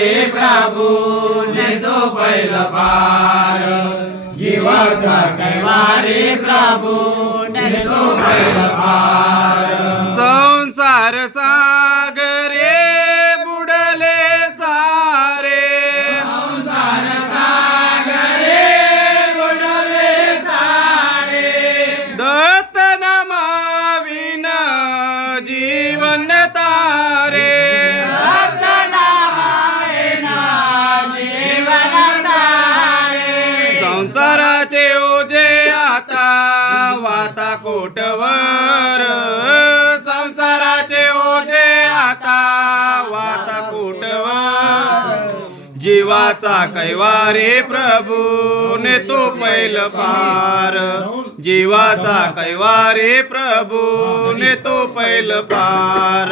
कैवारी प्रभू ने तो पैल पार. जीवाचा कैवारी प्रभू ने तो पैल पार. संसार सागरे बुडले सारे. संसार सागरे बुडले सारे. संसाराचे ओझे आता वाता कोटवर. संसाराचे ओझे आता वाता कोटवर. जीवाचा कैवारे प्रभू ने तो पैल पार. जीवाचा कैवारे प्रभू ने तो पैल पार.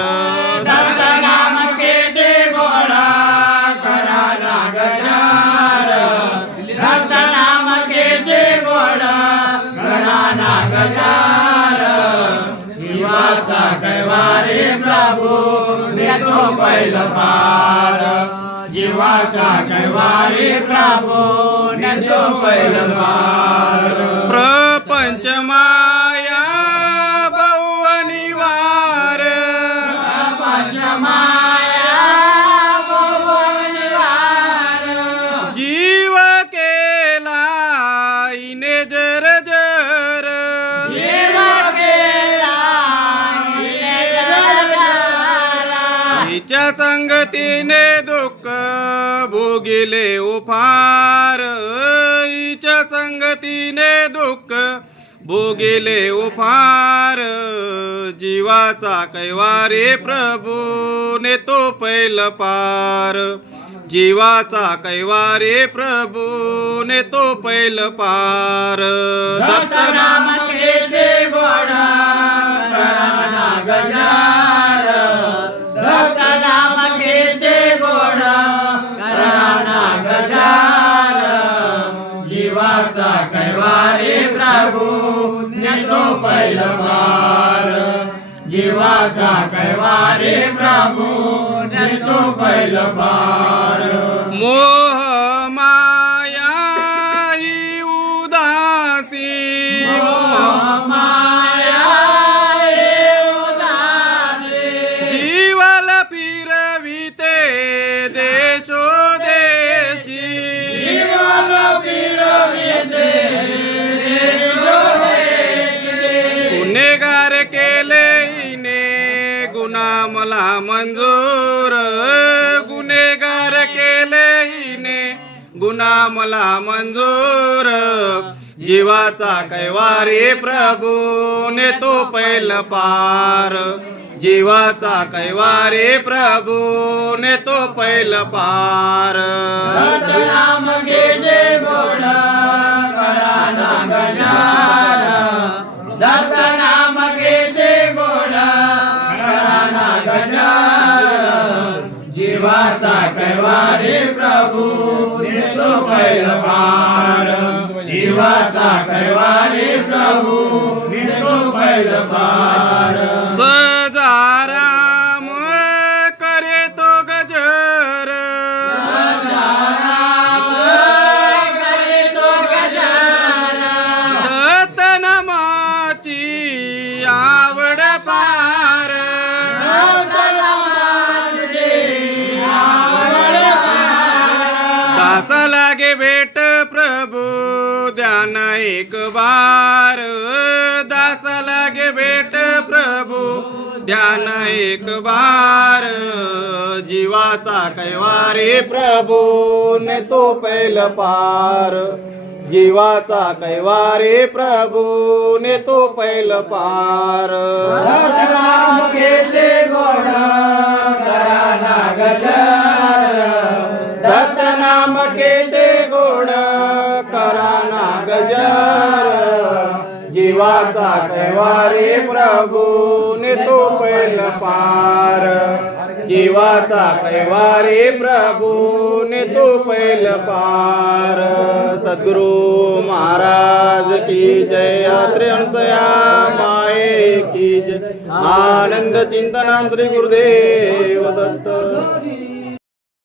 कैवारी प्रभू नेतो पैल पार. जीवाचा कैवारी प्रभू नेतो पैल पार. संगतीने दुःख भोगिले उफार हिच्या संगतीने दुःख भोगिले उफार जीवाचा कैवारे प्रभू ने तो पैल पार. जीवाचा कैवारे प्रभू ने तो पैल पार. दत्त नाम लागू नेतो पैल पार जीवाचा कैवारे प्रभू नेतो पैल पार मला मंजूर गुन्हेगार केले हिने. गुन्हा मला मंजूर जीवाचा कैवारी प्रभू ने तो पैल पार. जीवाचा कैवारी प्रभू ने तो पैल पार. नाम घेते गोड कराना गजार जीवाचा कैवारी प्रभू नेतो पैल पार. जीवाचा कैवारी प्रभू नेतो पैल पार. सजाराम करे तो गजर. नमाची आवड पार भेट प्रभू ध्यान एक बार. दास लागे भेट प्रभू ध्यान एक बार. जीवाचा कैवारी प्रभू ने तो पैल पार. जीवाचा कैवारी प्रभू ने तो पैल पार. दत्त नाम केते जीवाचा कैवारे प्रभू ने तो पैल पार. जीवाचा कैवारे प्रभू ने तो पैल पार. सद्गुरु महाराज की जय यात्रे माये की जय. आनंद चिंतन श्री गुरुदेव दत्त